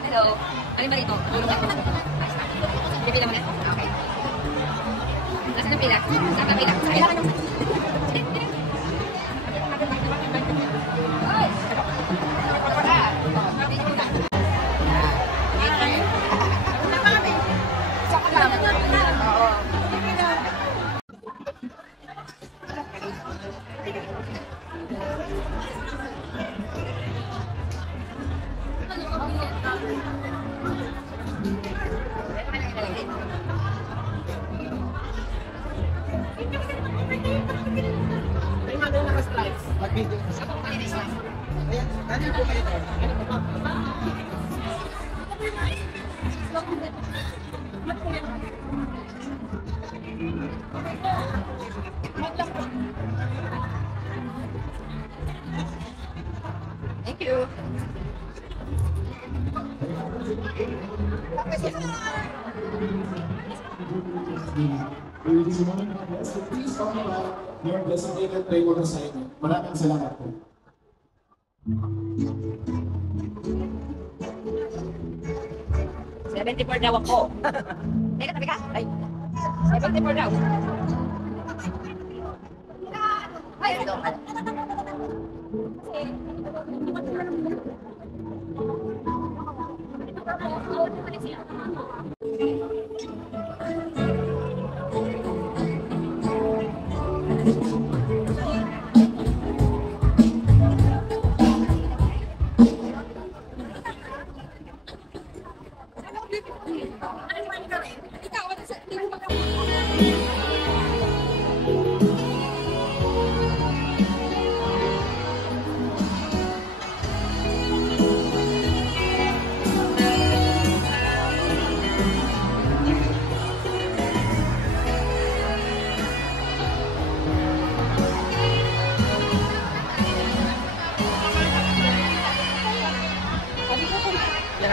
Hello. Ano ba dito? Pipila mo na? Okay. Nasaan ang pila? Saan ang pila? Sa kailangan ng... Thank you. Please talk about your designated labor assignment. Maraming salamat po. $74 daw ako. Teka, tabi ka. Ay. $74 daw. Ay, ito.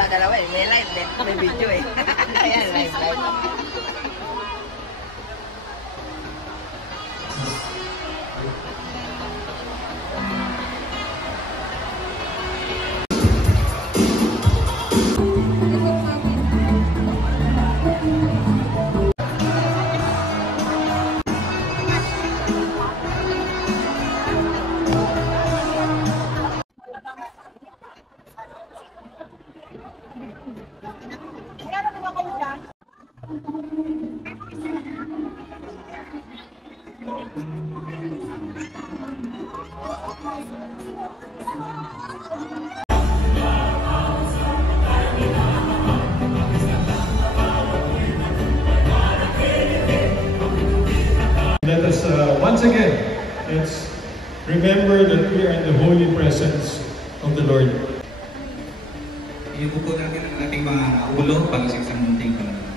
Dalawa eh, may live din, may video eh. Ayan, live. Let us once again, let's remember that we are in the holy presence of the Lord. Iupo natin ang ating mga ulo para sa isang munting panalangin.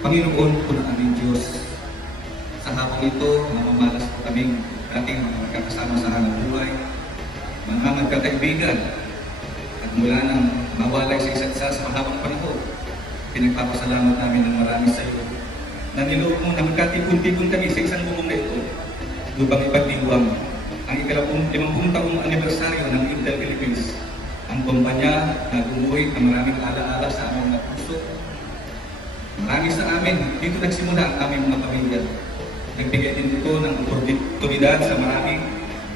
Panginoon po na aming Diyos, sa hapon ito, mamamalas po kaming ating mga magkakasama sa hanap buhay, mga magkakaibigan, at mula ng mawalay sa isa't isa sa mahabang panahon. Pinagpapasalamat namin ng marami sa iyo na niloob mo na magkatipon-tipon kami sa isang buong na ito upang ipagdiwang ang ika-50 taong anibersaryo ng Intel Philippines. Ang kumpanya na gumuhit ng maraming alaala sa aming mga puso. Marami sa amin, dito nagsimula ang aming mga pamilya. Nagbigay din ito ng oportunidad sa maraming,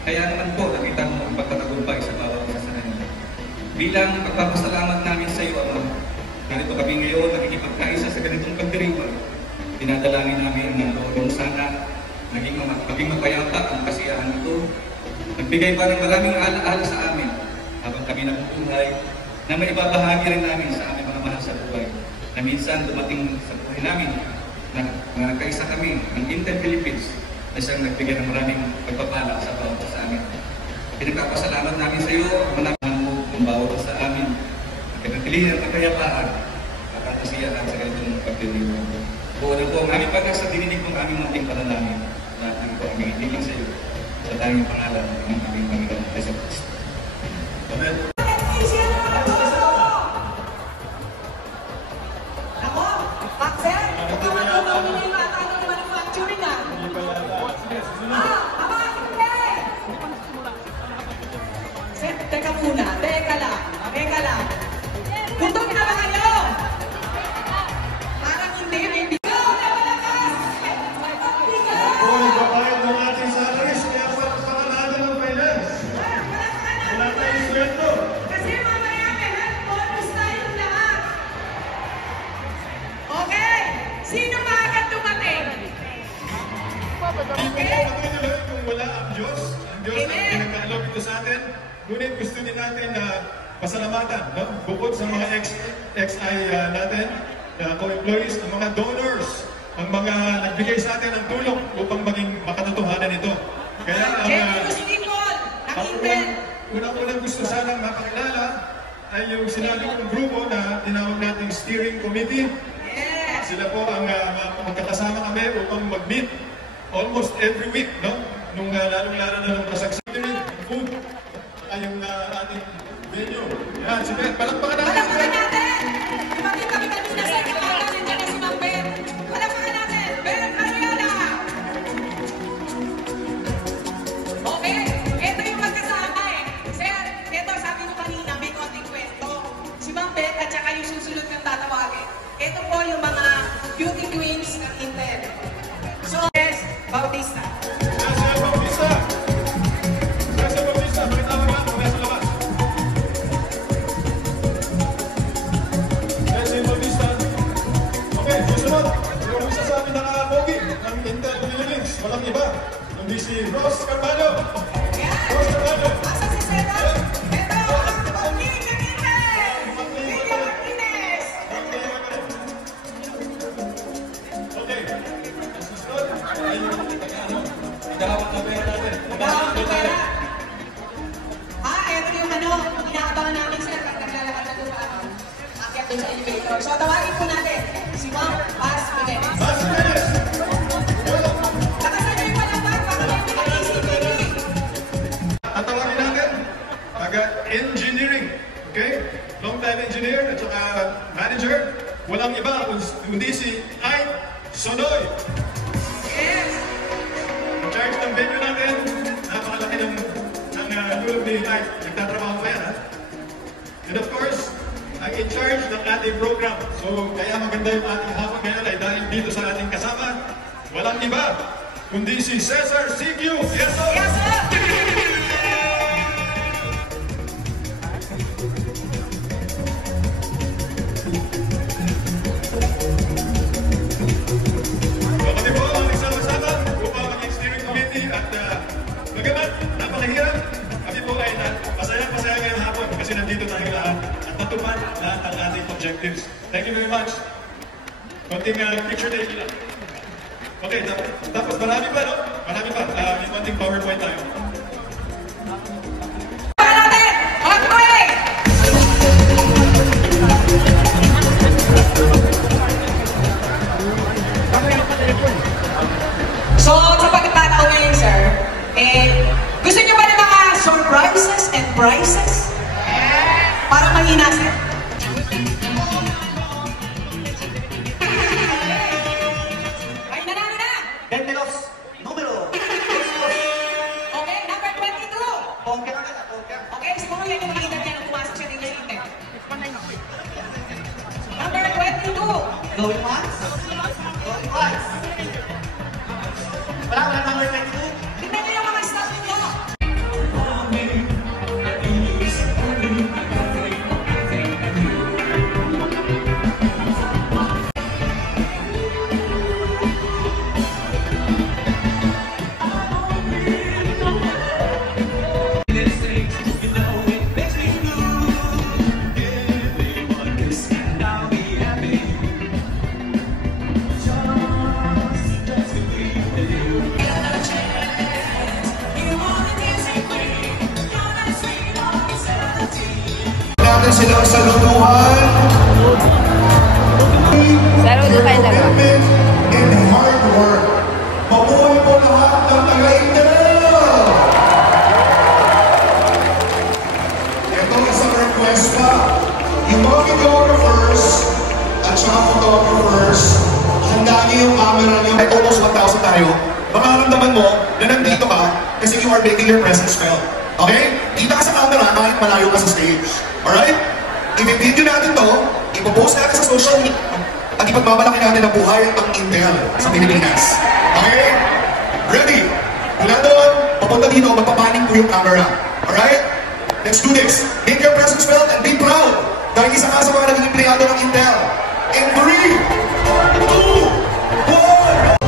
kaya naman po nakita mo ang pagtatagumpay sa bawat isa sa kanila. Bilang pagpapasalamat namin sa iyo, Ama, ganito kami ngayon nakikipagkaisa sa ganitong pagdiriwang. Dinadalangin namin ng Lord sana maging mapayapa ang kasiyahan ito. Nagbigay pa ng maraming alaala sa amin habang kami nabubuhay na may ibabahagi rin namin sa aming mga mahal sa buhay. Na minsan dumating sa buhay namin na nagkaisa kami ng Intel Philippines na siyang nagbigay ng maraming pagpapala sa bawat sa amin. Pinagpapasalamat namin sa iyo, manaman mo ang bawat sa amin. Pinagpilihan ang kagayapaan at ang kasiyahan sa ganitong pagdiriwang. Buwan po ang aming pagkasa dininig ng aming munting panalangin na ang po aming itiging sa iyo sa tayong pangalan ng aming Panginoon Jesu Cristo. Amen. Teka lang. Bundok na ba kayo? Parang hindi. Kung nagpapayag ng ating salaries, kaya pa pangalala ng finance. Wala tayong sweldo. Kasi mamaya may health bonus tayong lahat. Okay? Sino ba agad dumating? Hindi ko matutuloy kung wala ang Diyos. Ang Diyos ang pinag-aalok ito sa atin. Ngunit gusto din natin na pasalamatan, no? Bukod sa mga XI natin, na co-employees, ang mga donors, ang mga nagbigay sa atin ng tulong upang maging makatotohanan ito. Kaya ang unang gusto sanang mapakilala ay yung sinabi ng grupo na tinawag nating steering committee. Sila po ang magkakasama kami upang mag-meet almost every week, no? Nung lalong-lalo na ng kasagsabi, food, ay yung ating venue. Yan, si Ben, palakpakan natin! Palakpakan natin! Dumating kami kanina sa kapatid, nandiyan na si Mang Ben. Palakpakan natin! Ben Ariola! Okay, ito yung magkasama eh. Sir, ito sabi ko kanina, may konting kwento. Si Mang Ben at saka yung susunod ng tatawagin. Ito po yung mga beauty queens ng Intel. So, yes, Bautista. Walang iba, kundi si Ross Carvalho. Ross Carvalho. Asa si Seda? Ito, ang pagkiling ng Intel! Lily Martinez! Okay. Susunod, ay yung nagahawak na pera natin. Nagahawak na pera. Ito yung inaabangan namin sir pag naglalakad na doon akyat doon sa elevator. So, tawagin po natin si Ma'am Paz Jimenez. Paz Jimenez! Engineering, okay? Long-time engineer at saka manager. Walang iba kundi si Ike Sonoy. Yes! In charge ng venue natin, napakalaki ng tulog ni Ike. Nagtatrabaho pa yan, ha? And of course, ang in charge ng ating program. So, kaya maganda yung ating hapon ngayon ay dahil dito sa ating kasama, walang iba kundi si Cesar Sigio. Yes, sir! Yes, sir! Nandito tayo lahat at natupad lahat ang ating objectives. Thank you very much. Konting picture day nila. Okay, tapos marami pa, no? Marami pa. May konting PowerPoint tayo. So, sa pagkakataon ngayon, sir, gusto niyo ba ng mga surprises and prizes? Para mahina, sir? Going once? Going twice? Wala number 22? Tingnan niyo yung mga staff niyo. Natin silang saluduhan. Saludo kayo dalawa. Commitment and hard work. Mabuhay po lahat ng taga-Intel! Ito isang request pa. Yung mga videographers at saka photographers, handa niyo yung camera niyo. May almost 1,000 tayo. Makaramdaman mo na nandito ka kasi you are making your presence felt. Okay? Kita ka sa camera kahit malayo ka sa stage. Alright? I-video natin to, ipopost natin sa social media, at ipagmamalaki natin ang buhay ng Intel sa Pilipinas. Okay? Ready? Mula doon, papunta dito, magpapaning po yung camera. Alright? Let's do this. Make your presence felt and be proud. Dahil isa ka sa mga naging empleyado ng Intel. In 3, 2, 1!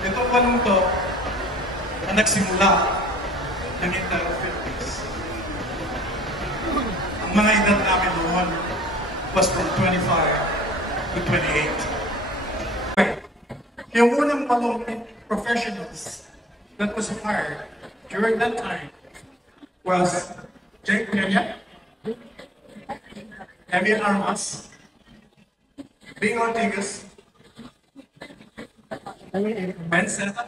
Itong panong to na nagsimula ng Intel Philippines. Ang mga edad namin noon was from 25 to 28. Yung unang palong professionals that was hired during that time was Jake Peña, Emil Armas, Bing Ortigas, Ben Seta,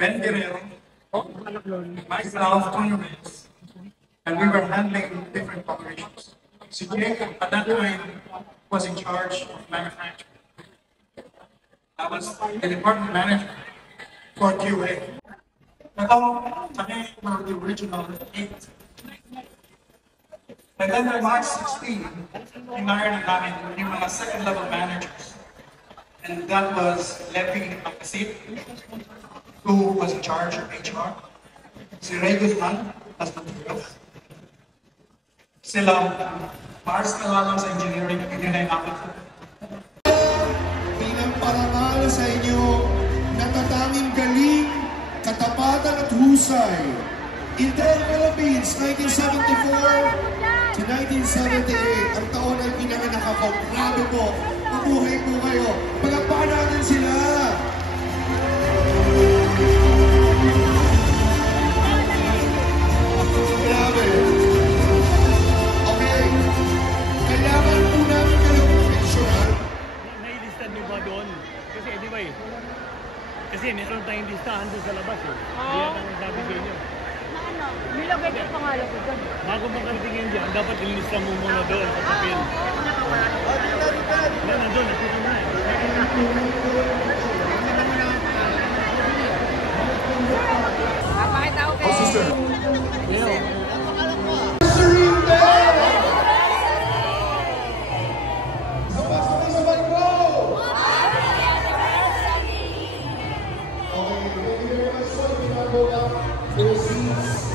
Ben Guerrero, myself, Tony Reyes, and we were handling different operations. Si Jake at that time was in charge of manufacturing. I was the department manager for QA. Ito, kami were the original 8. And then by March 16, hinahired namin yung mga second level managers. And that was Lepi Pagkasit, who was in charge of HR. Si Ray Guzman, as the two. Sila, Mars Kalalang sa engineering, yun ay namin. Bilang parangal sa inyo, natatanging galing, katapatan at husay. Intel Philippines, 1974 to 1978, ang taon ay pinanganak ako. Grabe po, mabuhay po kayo. Palakpakan natin sila. Grabe. Okay, kailangan po namin kayo professional. Nailistad mo ba doon? Kasi anyway, kasi meron tayong listahan doon sa labas eh. Hindi yan ang nagsabi sa inyo. Na ano, nilagay ko pangalan ko doon. Bago makaratingin dyan, dapat ilista mo muna doon sa papel. Yan, nandun, nakita mo na eh. Papakita ko kay... Sister. Sister. Overseas.